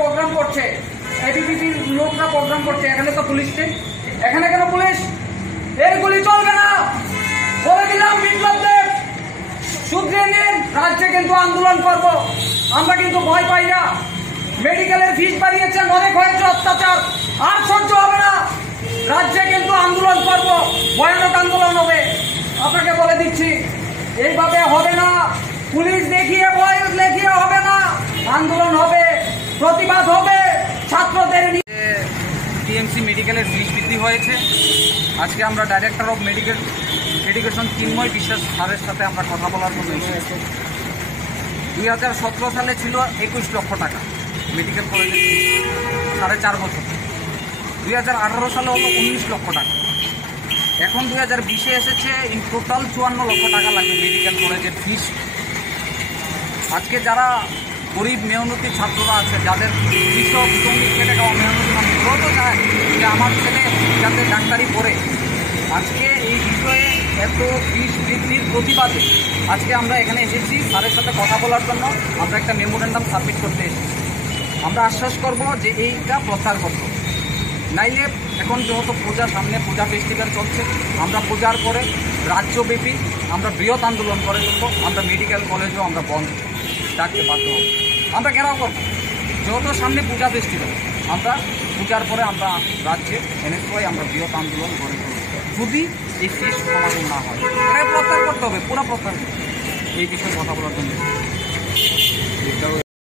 Programme করছে, এবিপিপির লোকরা programme করছে, এখানে তো পুলিশ নেই। এখানে কেন পুলিশ? এইগুলি চলবে না, বলে দিলাম। বিপ্লব দেব শুধরিয়ে নিন, রাজ্যে কিন্তু আন্দোলন করব। আমরা কিন্তু ভয় পাই না। মেডিকেলের ফিস বাড়িয়েছেন, অনেক হয়েছে অত্যাচার, আর সহ্য হবে না। রাজ্যে কিন্তু আন্দোলন করব, ভয়ানক আন্দোলন হবে। আপনাকে বলে দিচ্ছি, এইভাবে হবে না। পুলিশ দেখিয়ে ভয় দেখিয়ে হবে না, আন্দোলন হবে, প্রতিবাদ হবে। ছাত্রদের টিএমসি মেডিকেলের ফিস বৃদ্ধি হয়েছে। আজকে আমরা ডাইরেক্টর অফ মেডিকেল এডুকেশন চিন্ময় বিশ্বাস স্যারের সাথে আমরা কথা বলার জন্য এসেছি। 2017 সালে ছিল 21 লক্ষ টাকা মেডিকেল কলেজের ফিস, 4.5 বছর। 2018 সালে হলো 19 লক্ষ টাকা। এখন 2020-এ এসেছে ইন টোটাল 54 লক্ষ টাকা লাগবে মেডিকেল কলেজের ফিস। আজকে যারা গরিব মেহনতি ছাত্ররা আছে, যাদের কৃষক শ্রমিক খেটে খাওয়া মেহনতি ছাত্র তো চায় যে আমার ছেলে যাতে ডাক্তারি পড়ে, আজকে এই বিষয়ে এত ফিস বৃদ্ধির প্রতিবাদে আজকে আমরা এখানে এসেছি স্যারের সাথে কথা বলার জন্য। আমরা একটা মেমোরেন্ডাম সাবমিট করতে এসেছি। আমরা আশ্বাস করব যে এইটা প্রচার করব, নাইলে এখন যেহেতু পূজা সামনে, পূজা ফেস্টিভ্যাল চলছে, আমরা পূজার পরে রাজ্যব্যাপী আমরা বৃহৎ আন্দোলন করে দেবো। আমরা মেডিকেল কলেজও আমরা বন্ধ ডাকতে বাধ্য হব। আমরা ঘেরাও করবো, যেহেতু সামনে পূজা ফেস্টিভ্যাল। আমরা পূজার পরে আমরা রাজ্যে এনএসওয়াই আমরা বৃহৎ আন্দোলন করে দেবো যদি এই ফিস সমাধান না হয়। এটাকে প্রত্যাহার করতে হবে, পুরো প্রত্যাহার। এই বিষয়ে কথা বলার জন্য